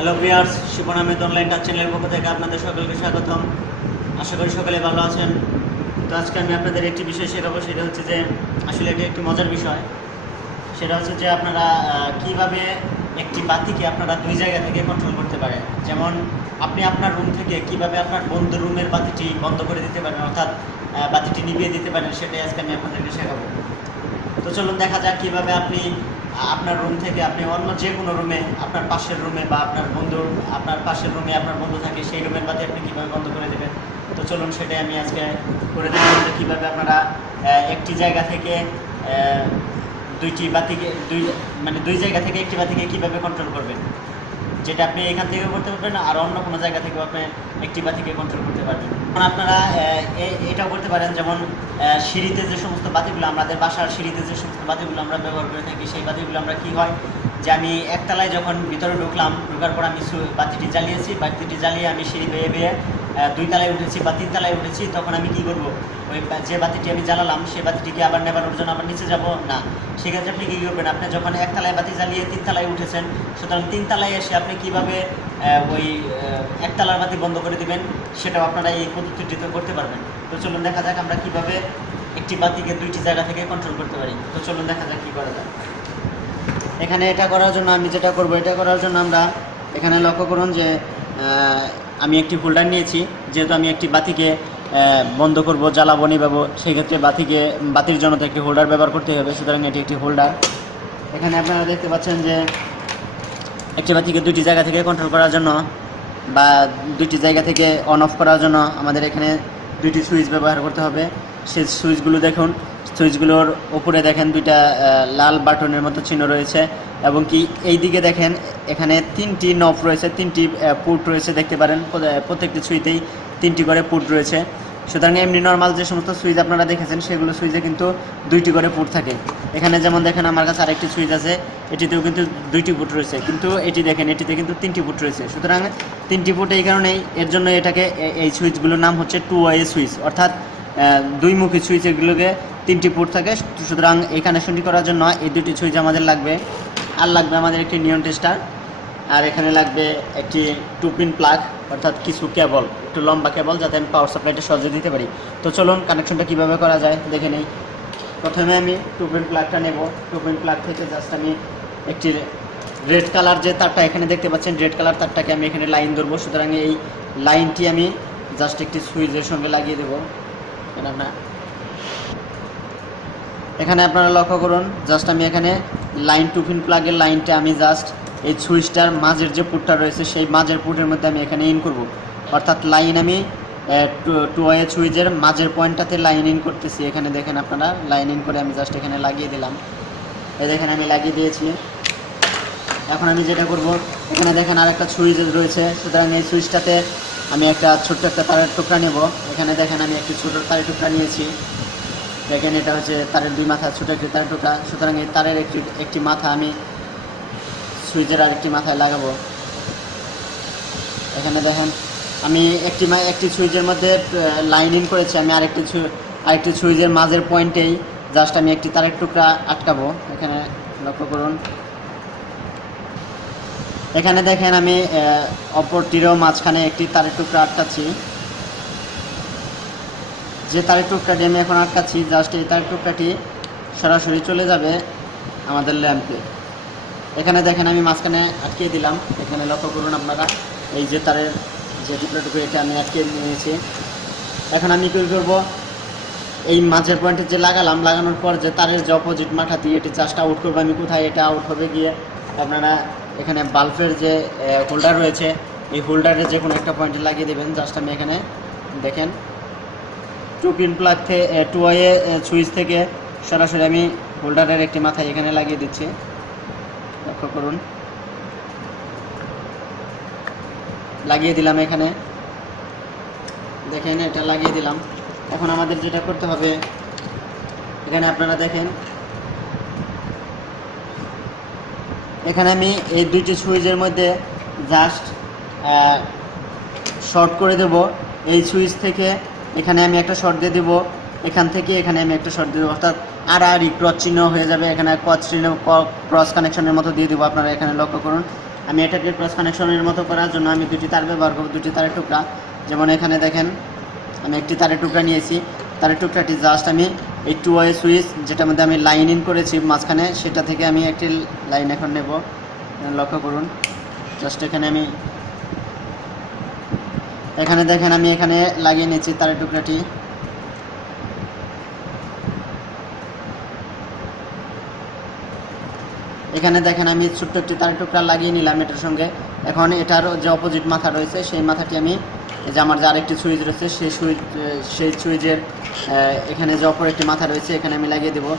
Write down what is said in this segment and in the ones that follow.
Hello viewers Shibon Ahmed online touch চ্যানেলের পক্ষ থেকে আপনাদের সকলকে স্বাগতম। আশা করি সকলে ভালো আছেন। তো আজকে আমি আপনাদের একটি বিষয় শেখাবো, সেটা হচ্ছে যে, আসলে এটি একটি মজার বিষয়। সেটা হচ্ছে যে আপনারা কীভাবে একটি বাতিকে আপনারা দুই জায়গা থেকে কন্ট্রোল করতে পারেন। যেমন, আপনি আপনার রুম থেকে কীভাবে আপনার বন্ধুর রুমের বাতিটি বন্ধ করে দিতে পারেন, অর্থাৎ বাতিটি নিভিয়ে দিতে পারেন, সেটাই আজকে আমি আপনাদেরকে শেখাবো। তো চলুন দেখা যাক কীভাবে আপনি আপনার রুম থেকে আপনি অন্য যে কোনো রুমে আপনার পাশের রুমে বা আপনার বন্ধুর, আপনার পাশের রুমে আপনার বন্ধু থাকে, সেই রুমের বাদে আপনি কীভাবে বন্ধ করে দেবেন? তো চলুন সেটাই আমি আজকে করে দেবো যে কীভাবে আপনারা একটি জায়গা থেকে দুইটি বাতিকে দুই মানে দুই জায়গা থেকে একটি বাতিকে কীভাবে কন্ট্রোল করবেন? যেটা আপনি এখান থেকে করতে পারবেন, আর অন্য কোনো জায়গা থেকেও আপনি একটি বাতিকে কন্ট্রোল করতে পারবেন। আপনারা এটাও করতে পারেন, যেমন সিঁড়িতে যে সমস্ত বাতিগুলো আমাদের বাসার সিঁড়িতে যে সমস্ত বাতিগুলো আমরা ব্যবহার করে থাকি, সেই বাতিগুলো আমরা কি হয় যে আমি একতলায় যখন ভিতরে ঢুকলাম, ঢুকার পর আমি বাতিটি জ্বালিয়েছি, বাতিটি জ্বালিয়ে আমি সিঁড়ি বেয়ে বেয়ে দুই তলায় উঠেছি বা তিন তলায় উঠেছি, তখন আমি কি করব? ওই যে বাতিটি আমি জ্বালালাম সেই বাতিটিকে আবার নেবানোর জন্য আবার নিচে যাব? না। সেক্ষেত্রে আপনি কী করবেন? আপনি যখন একতলায় বাতি জ্বালিয়ে তিন তলায় উঠেছেন, সুতরাং তিন তলায় এসে আপনি কীভাবে ওই একতলার বাতি বন্ধ করে দিবেন, সেটাও আপনারা এই পদ্ধতিটিতে করতে পারবেন। তো চলুন দেখা যাক আমরা কীভাবে একটি বাতিকে দুইটি জায়গা থেকে কন্ট্রোল করতে পারি। তো চলুন দেখা যাক কী করা যায়। এখানে এটা করার জন্য আমি যেটা করব, এটা করার জন্য আমরা এখানে লক্ষ্য করুন যে আমি একটি হোল্ডার নিয়েছি। যেহেতু আমি একটি বাতিকে বন্ধ করব, জ্বালাবো নিবাবো সেই ক্ষেত্রে বাতিকে, বাতির জন্য তো একটি হোল্ডার ব্যবহার করতে হবে, সুতরাং এটি একটি হোল্ডার। এখানে আপনারা দেখতে পাচ্ছেন যে একটি বাতিকে দুটি জায়গা থেকে কন্ট্রোল করার জন্য বা দুটি জায়গা থেকে অন অফ করার জন্য আমাদের এখানে দুটি সুইচ ব্যবহার করতে হবে। সেই সুইচগুলো দেখুন সুইচগুলোর উপরে দেখেন দুইটা লাল বাটনের মতো চিহ্ন রয়েছে এবং কি এই দিকে দেখেন এখানে তিনটি নফ রয়েছে, তিনটি পুট রয়েছে দেখতে পারেন। প্রত্যেকটি সুইচেই তিনটি করে পুট রয়েছে। সুতরাং এমনি নর্মাল যে সমস্ত সুইচ আপনারা দেখেছেন, সেগুলো সুইচে কিন্তু দুইটি করে পুট থাকে। এখানে যেমন দেখেন আমার কাছে আরেকটি সুইচ আছে, এটিতেও কিন্তু দুইটি পুট রয়েছে। কিন্তু এটি দেখেন, এটিতে কিন্তু তিনটি পুট রয়েছে। সুতরাং তিনটি পুট এই কারণেই এর জন্য এটাকে এই সুইচগুলোর নাম হচ্ছে টু ওয়ে সুইচ। অর্থাৎ দুইমুখী সুইচ এগুলোকে তিনটি পুট থাকে। সুতরাং এই কানেকশনটি করার জন্য এই দুটি সুইচ আমাদের লাগবে, আর লাগবে আমাদের একটি নিয়ন টেস্টার, আর এখানে লাগবে একটি টু পিন প্লাগ অর্থাৎ কিছু কেবল একটু লম্বা কেবল যাতে আমি পাওয়ার সাপ্লাইটা সহজে দিতে পারি। তো চলুন কানেকশনটা কীভাবে করা যায় দেখে নেই। প্রথমে আমি টু পিন প্লাগটা নেব। টু পিন প্লাগ থেকে জাস্ট আমি একটি রেড কালার যে তারটা এখানে দেখতে পাচ্ছেন রেড কালার তারটাকে আমি এখানে লাইন ধরবো। সুতরাং এই লাইনটি আমি জাস্ট একটি সুইচের সঙ্গে লাগিয়ে দেবো। এখানে আপনার এখানে আপনারা লক্ষ্য করুন জাস্ট আমি এখানে লাইন টু পিন প্লাগের লাইনটা আমি জাস্ট এই সুইচটার মাঝের যে পুটটা রয়েছে, সেই মাঝের পুটের মধ্যে আমি এখানে ইন করব। অর্থাৎ লাইন আমি টু ওয়ে সুইচের মাঝের পয়েন্টটাতে লাইন ইন করতেছি। এখানে দেখেন আপনারা লাইন ইন করে আমি জাস্ট এখানে লাগিয়ে দিলাম। এই দেখেন আমি লাগিয়ে দিয়েছি। এখন আমি যেটা করব, এখানে দেখেন আরেকটা সুইচ রয়েছে। সুতরাং এই সুইচটাতে আমি একটা ছোট্ট একটা তারের টুকরা নেব। এখানে দেখেন আমি একটি ছোট তারের টুকরা নিয়েছি। দেখেন, এটা হচ্ছে তারের দুই মাথা, ছোটো একটি তারের টুকরা। সুতরাং এই তারের একটি একটি মাথা আমি সুইচের আরেকটি মাথায় লাগাবো। এখানে দেখেন, আমি একটি একটি সুইচের মধ্যে লাইন ইন করেছি। আমি আরেকটি আরেকটি সুইচের মাঝের পয়েন্টেই জাস্ট আমি একটি তারের টুকরা আটকাবো। এখানে লক্ষ্য করুন। এখানে দেখেন, আমি অপরটিরও মাঝখানে একটি তারের টুকরা আটকাচ্ছি। যে তারের টুকরাটি আমি এখন আটকাচ্ছি জাস্ট এই তারের টুকরাটি সরাসরি চলে যাবে আমাদের ল্যাম্পে। এখানে দেখেন আমি মাঝখানে আটকিয়ে দিলাম। এখানে লক্ষ্য করুন আপনারা, এই যে তারের যে টুকরাটুকু এটা আমি আটকে নিয়েছি। এখন আমি কী করব? এই মাঝের পয়েন্টে যে লাগালাম, লাগানোর পর যে তারের যে অপোজিট মাথাটি, এটি জাস্ট আউট করব আমি কোথায়? এটা আউট হবে গিয়ে আপনারা এখানে বাল্বের যে হোল্ডার রয়েছে, এই হোল্ডারের যে কোনো একটা পয়েন্টে লাগিয়ে দেবেন। জাস্ট আমি এখানে দেখেন টু পিন প্লাগ থেকে টু ওয়ে সুইচ থেকে সরাসরি আমি হোল্ডারের একটি মাথায় এখানে লাগিয়ে দিচ্ছি। লক্ষ্য করুন। লাগিয়ে দিলাম এখানে। দেখেন, এটা লাগিয়ে দিলাম। এখন আমাদের যেটা করতে হবে, এখানে আপনারা দেখেন, এখানে আমি এই দুইটি সুইচের মধ্যে জাস্ট শর্ট করে দেব। এই সুইচ থেকে এখানে আমি একটা শর্ট দিয়ে দেবো, এখান থেকে এখানে আমি একটা শর্ট দিয়ে দেবো। অর্থাৎ আর আর ক্রস চিহ্ন হয়ে যাবে, এখানে ক্রস চিহ্ন ক্রস কানেকশনের মতো দিয়ে দেবো আপনারা এখানে লক্ষ্য করুন। আমি এটাকে ক্রস কানেকশনের মতো করার জন্য আমি দুটি তার ব্যবহার করব, দুটি তারের টুকরা। যেমন এখানে দেখেন, আমি একটি তারের টুকরা নিয়েছি। তারের টুকরাটি জাস্ট আমি এই টু ওয়ে সুইচ যেটার মধ্যে আমি লাইন ইন করেছি মাঝখানে, সেটা থেকে আমি একটি লাইন এখন নেব। লক্ষ্য করুন জাস্ট এখানে আমি এখানে দেখেন আমি এখানে লাগিয়ে নিয়েছি তারের টুকরাটি। এখানে দেখেন আমি ছোট্ট একটি তারের টুকরা লাগিয়ে নিলাম এটার সঙ্গে। এখন এটার যে অপোজিট মাথা রয়েছে, সেই মাথাটি আমি যে আমার যে আরেকটি সুইচ রয়েছে, সেই সুইচ, সেই সুইচের এখানে যে অপর একটি মাথা রয়েছে, এখানে আমি লাগিয়ে দেবো।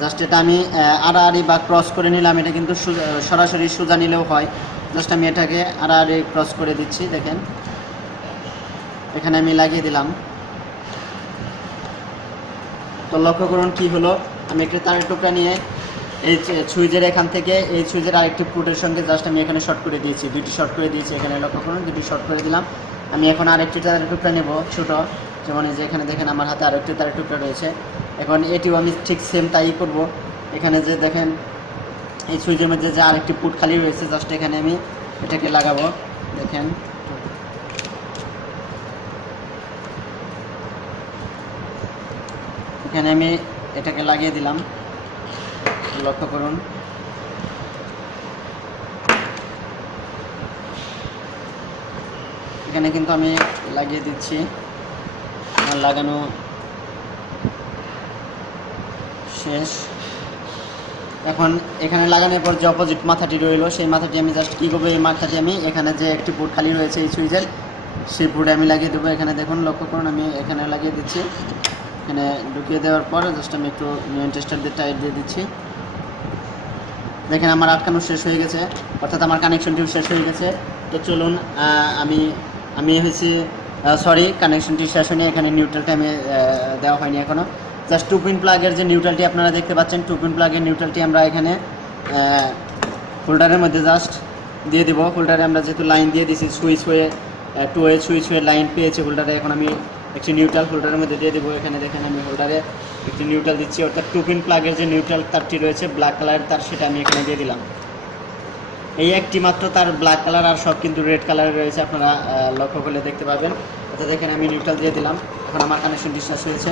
জাস্ট এটা আমি আড়াআড়ি বা ক্রস করে নিলাম, এটা কিন্তু সরাসরি সোজা নিলেও হয়। জাস্ট আমি এটাকে আড়াআড়ি ক্রস করে দিচ্ছি, দেখেন। এখানে আমি লাগিয়ে দিলাম। তো লক্ষ্য করুন কি হলো। আমি একটি তারের টুকরা নিয়ে এই যে সুইচের এখান থেকে এই সুইচের আরেকটি পুটের সঙ্গে জাস্ট আমি এখানে শর্ট করে দিয়েছি। দুটি শর্ট করে দিয়েছি এখানে লক্ষ্য করুন দুটি শর্ট করে দিলাম। আমি এখন আরেকটি তারের টুকরা নেব, ছোট। যেমন এই যে এখানে দেখেন আমার হাতে আরেকটি তারের টুকরা রয়েছে। এখন এটিও আমি ঠিক সেম তাই করব। এখানে যে দেখেন, এই সুইচের মধ্যে যে আরেকটি পুট খালি রয়েছে জাস্ট এখানে আমি এটাকে লাগাবো। দেখেন। এখানে আমি এটাকে লাগিয়ে দিলাম। লক্ষ্য করুন। এখানে কিন্তু আমি লাগিয়ে দিচ্ছি। আমার লাগানো শেষ। এখন এখানে লাগানোর পর যে অপোজিট মাথাটি রইল, সেই মাথাটি আমি জাস্ট কী করব? এই মাথাটি আমি এখানে যে একটি পুট খালি রয়েছে এই সুইচের, সেই পুটে আমি লাগিয়ে দেবো। এখানে দেখুন, লক্ষ্য করুন, আমি এখানে লাগিয়ে দিচ্ছি। এখানে ঢুকিয়ে দেওয়ার পর জাস্ট আমি একটু টেস্টার দিয়ে টাইট দিয়ে দিচ্ছি। দেখেন আমার আটকানো শেষ হয়ে গেছে, অর্থাৎ আমার কানেকশনটিও শেষ হয়ে গেছে। তো চলুন আমি আমি হয়েছি সরি কানেকশনটি শেষ হয়নি, এখানে নিউট্রালটা আমি দেওয়া হয়নি এখনও জাস্ট টু পিন প্লাগের যে নিউট্রালটি আপনারা দেখতে পাচ্ছেন টু পিন প্লাগের নিউট্রালটি আমরা এখানে হোল্ডারের মধ্যে জাস্ট দিয়ে দিব। হোল্ডারে আমরা যেহেতু লাইন দিয়ে দিয়েছি সুইচ হয়ে টু ওয়ে সুইচ হয়ে লাইন পেয়েছে হোল্ডারে এখন আমি একটি নিউট্রাল হোল্ডারের মধ্যে দিয়ে দেবো। এখানে দেখেন আমি হোল্ডারে একটি নিউট্রাল দিচ্ছি, অর্থাৎ টু পিন প্লাগের যে নিউট্রাল তারটি রয়েছে ব্ল্যাক কালারের তার সেটা আমি এখানে দিয়ে দিলাম। এই একটি মাত্র তার ব্ল্যাক কালার আর সব কিন্তু রেড কালারের রয়েছে, আপনারা লক্ষ্য করলে দেখতে পাবেন। অর্থাৎ এখানে আমি নিউট্রাল দিয়ে দিলাম। এখন আমার কানেকশনটি শেষ হয়েছে।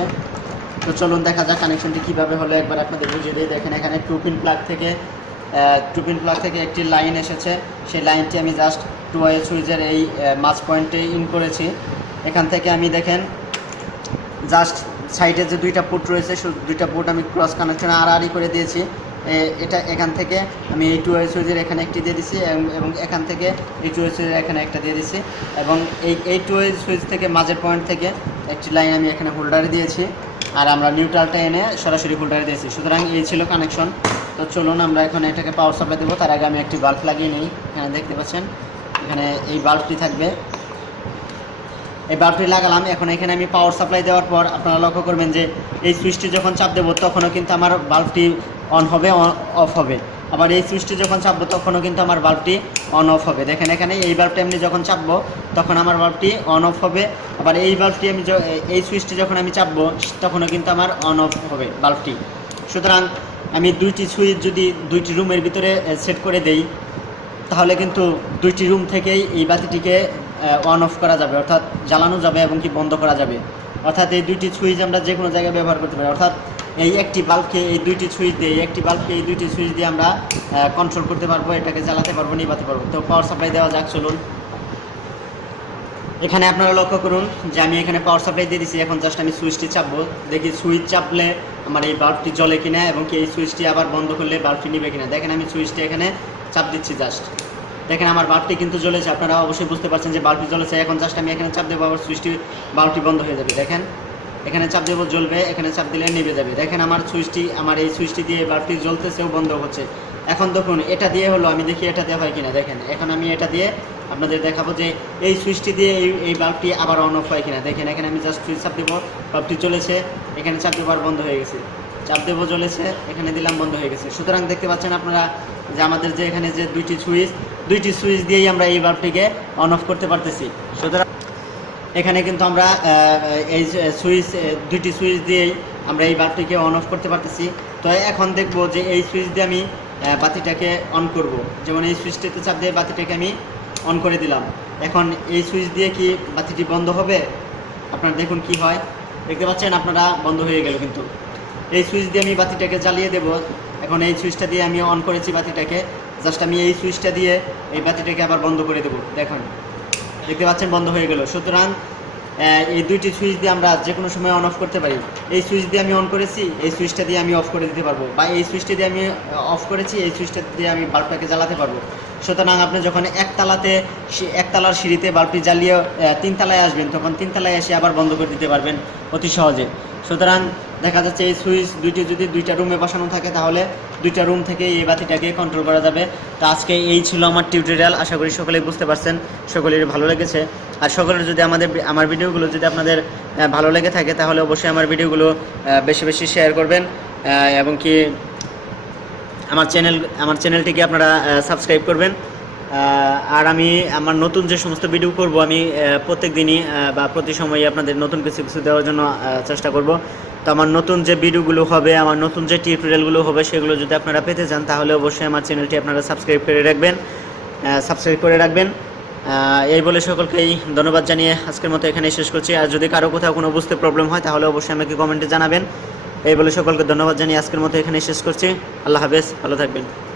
তো চলুন দেখা যাক কানেকশনটি কীভাবে হলো। একবার আপনাদের বুঝিয়ে দিই। দেখেন এখানে টু পিন প্লাগ থেকে টু পিন প্লাগ থেকে একটি লাইন এসেছে। সেই লাইনটি আমি জাস্ট টু ওয়ে সুইচের এই মাঝ পয়েন্টে ইন করেছি। এখান থেকে আমি দেখেন জাস্ট সাইডে যে দুইটা পুট রয়েছে দুইটা পুট আমি ক্রস কানেকশন আড়াআড়ি করে দিয়েছি। এটা এখান থেকে আমি এই টু সুইচের এখানে একটি দিয়ে দিছি এবং এবং এখান থেকে এই টু সুইচের এখানে একটা দিয়ে দিছি। এবং এই এই টু সুইচ থেকে মাঝের পয়েন্ট থেকে একটি লাইন আমি এখানে হোল্ডারে দিয়েছি। আর আমরা নিউট্রালটা এনে সরাসরি হোল্ডারে দিয়েছি। সুতরাং এই ছিল কানেকশন তো চলুন আমরা এখন এটাকে পাওয়ার সাপ্লাই দেবো। তার আগে আমি একটি বাল্ব লাগিয়ে নিই। এখানে দেখতে পাচ্ছেন, এখানে এই বাল্বটি থাকবে। এই বাল্বটি লাগালাম। এখন এখানে আমি পাওয়ার সাপ্লাই দেওয়ার পর আপনারা লক্ষ্য করবেন যে, এই সুইচটি যখন চাপ দেবো, তখনও কিন্তু আমার বাল্বটি অন হবে অফ হবে। আবার এই সুইচটি যখন চাপবো, তখনও কিন্তু আমার বাল্বটি অন অফ হবে। দেখেন এখানে এই বাল্বটি আমি যখন চাপবো, তখন আমার বাল্বটি অন অফ হবে। আবার এই বাল্বটি আমি এই সুইচটি যখন আমি চাপবো, তখনও কিন্তু আমার অন অফ হবে বাল্বটি সুতরাং আমি দুইটি সুইচ যদি দুইটি রুমের ভিতরে সেট করে দেই, তাহলে কিন্তু দুইটি রুম থেকেই এই বাতিটিকে অন অফ করা যাবে, অর্থাৎ জ্বালানো যাবে এবং কি বন্ধ করা যাবে। অর্থাৎ এই দুইটি সুইচ আমরা যে কোনো জায়গায় ব্যবহার করতে পারি। অর্থাৎ এই একটি বাল্বকে এই দুইটি সুইচ দিয়ে, এই একটি বাল্বকে এই দুইটি সুইচ দিয়ে আমরা কন্ট্রোল করতে পারব, এটাকে জ্বালাতে পারব, নিবাতে পারব। তো পাওয়ার সাপ্লাই দেওয়া যাক, চলুন। এখানে আপনারা লক্ষ্য করুন যে আমি এখানে পাওয়ার সাপ্লাই দিয়ে দিচ্ছি এখন জাস্ট আমি সুইচটি চাপবো। দেখি সুইচ চাপলে আমার এই বাল্বটি জ্বলে কিনা এবং কি এই সুইচটি আবার বন্ধ করলে বাল্বটি নিবে কিনা। দেখেন আমি সুইচটি এখানে চাপ দিচ্ছি জাস্ট দেখেন আমার বাল্বটি কিন্তু জ্বলেছে। আপনারা অবশ্যই বুঝতে পারছেন যে বাল্বটি জ্বলেছে। এখন জাস্ট আমি এখানে চাপ দেবো, আবার সুইচটি বাল্বটি বন্ধ হয়ে যাবে। দেখেন, এখানে চাপ দেবো, জ্বলবে, এখানে চাপ দিলে নিভে যাবে। দেখেন আমার সুইচটি, আমার এই সুইচটি দিয়ে বাল্বটি জ্বলতেছেও বন্ধ হচ্ছে। এখন দেখুন, এটা দিয়ে হলো, আমি দেখি এটা দিয়ে হয় কিনা। দেখেন, এখন আমি এটা দিয়ে আপনাদের দেখাবো যে এই সুইচটি দিয়ে এই এই বাল্বটি আবার অন অফ হয় কিনা। দেখেন, এখানে আমি জাস্ট সুইচ চাপ দেবো বাল্বটি চলেছে এখানে চাপ দেবো আর বন্ধ হয়ে গেছে। চাপ দেবো, জ্বলেছে, এখানে দিলাম, বন্ধ হয়ে গেছে। সুতরাং দেখতে পাচ্ছেন আপনারা যে আমাদের যে এখানে যে দুইটি সুইচ দুইটি সুইচ দিয়েই আমরা এই বাল্বটিকে অন অফ করতে পারতেছি। সুতরাং এখানে কিন্তু আমরা এই সুইচ দুইটি সুইচ দিয়েই আমরা এই বাল্বটিকে অন অফ করতে পারতেছি। তো এখন দেখব যে এই সুইচ দিয়ে আমি বাতিটাকে অন করব। যেমন এই সুইচটিতে চাপ দিয়ে বাতিটাকে আমি অন করে দিলাম। এখন এই সুইচ দিয়ে কি বাতিটি বন্ধ হবে? আপনারা দেখুন কি হয়। দেখতে পাচ্ছেন আপনারা, বন্ধ হয়ে গেল কিন্তু। এই সুইচ দিয়ে আমি বাতিটাকে জ্বালিয়ে দেব। এখন এই সুইচটা দিয়ে আমি অন করেছি বাতিটাকে। জাস্ট আমি এই সুইচটা দিয়ে এই বাতিটাকে আবার বন্ধ করে দেবো। দেখুন, দেখতে পাচ্ছেন বন্ধ হয়ে গেল। সুতরাং এই দুইটি সুইচ দিয়ে আমরা যে কোনো সময় অন অফ করতে পারি। এই সুইচ দিয়ে আমি অন করেছি, এই সুইচটা দিয়ে আমি অফ করে দিতে পারব। বা এই সুইচটা দিয়ে আমি অফ করেছি, এই সুইচটা দিয়ে আমি বাল্বটাকে জ্বালাতে পারব। সুতরাং আপনি যখন একতলাতে একতলার সিঁড়িতে বাল্বটি জ্বালিয়ে তিনতলায় আসবেন, তখন তিনতলায় এসে আবার বন্ধ করে দিতে পারবেন অতি সহজে। সুতরাং দেখা যাচ্ছে এই সুইচ দুইটি যদি দুইটা রুমে বসানো থাকে, তাহলে দুইটা রুম থেকে এই বাতিটাকে কন্ট্রোল করা যাবে। তো আজকে এই ছিল আমার টিউটোরিয়াল আশা করি সকলেই বুঝতে পারছেন সকলের ভালো লেগেছে। আর সকলের যদি আমাদের আমার ভিডিওগুলো যদি আপনাদের ভালো লেগে থাকে, তাহলে অবশ্যই আমার ভিডিওগুলো বেশি বেশি শেয়ার করবেন। এবং কি আমার চ্যানেল আমার চ্যানেলটিকে আপনারা সাবস্ক্রাইব করবেন। আর আমি আমার নতুন যে সমস্ত ভিডিও করব, আমি প্রত্যেক দিনই বা প্রতি সময়ই আপনাদের নতুন কিছু কিছু দেওয়ার জন্য চেষ্টা করব। তো আমার নতুন যে ভিডিওগুলো হবে, আমার নতুন যে টিউটোরিয়ালগুলো হবে, সেগুলো যদি আপনারা পেতে চান, তাহলে অবশ্যই আমার চ্যানেলটি আপনারা সাবস্ক্রাইব করে রাখবেন। সাবস্ক্রাইব করে রাখবেন। এই বলে সকলকেই ধন্যবাদ জানিয়ে আজকের মতো এখানে শেষ করছি। আর যদি কারও কোথাও কোনো বুঝতে প্রবলেম হয়, তাহলে অবশ্যই আমাকে কমেন্টে জানাবেন। এই বলে সকলকে ধন্যবাদ জানিয়ে আজকের মতো এখানে শেষ করছি। আল্লাহ হাফেজ, ভালো থাকবেন।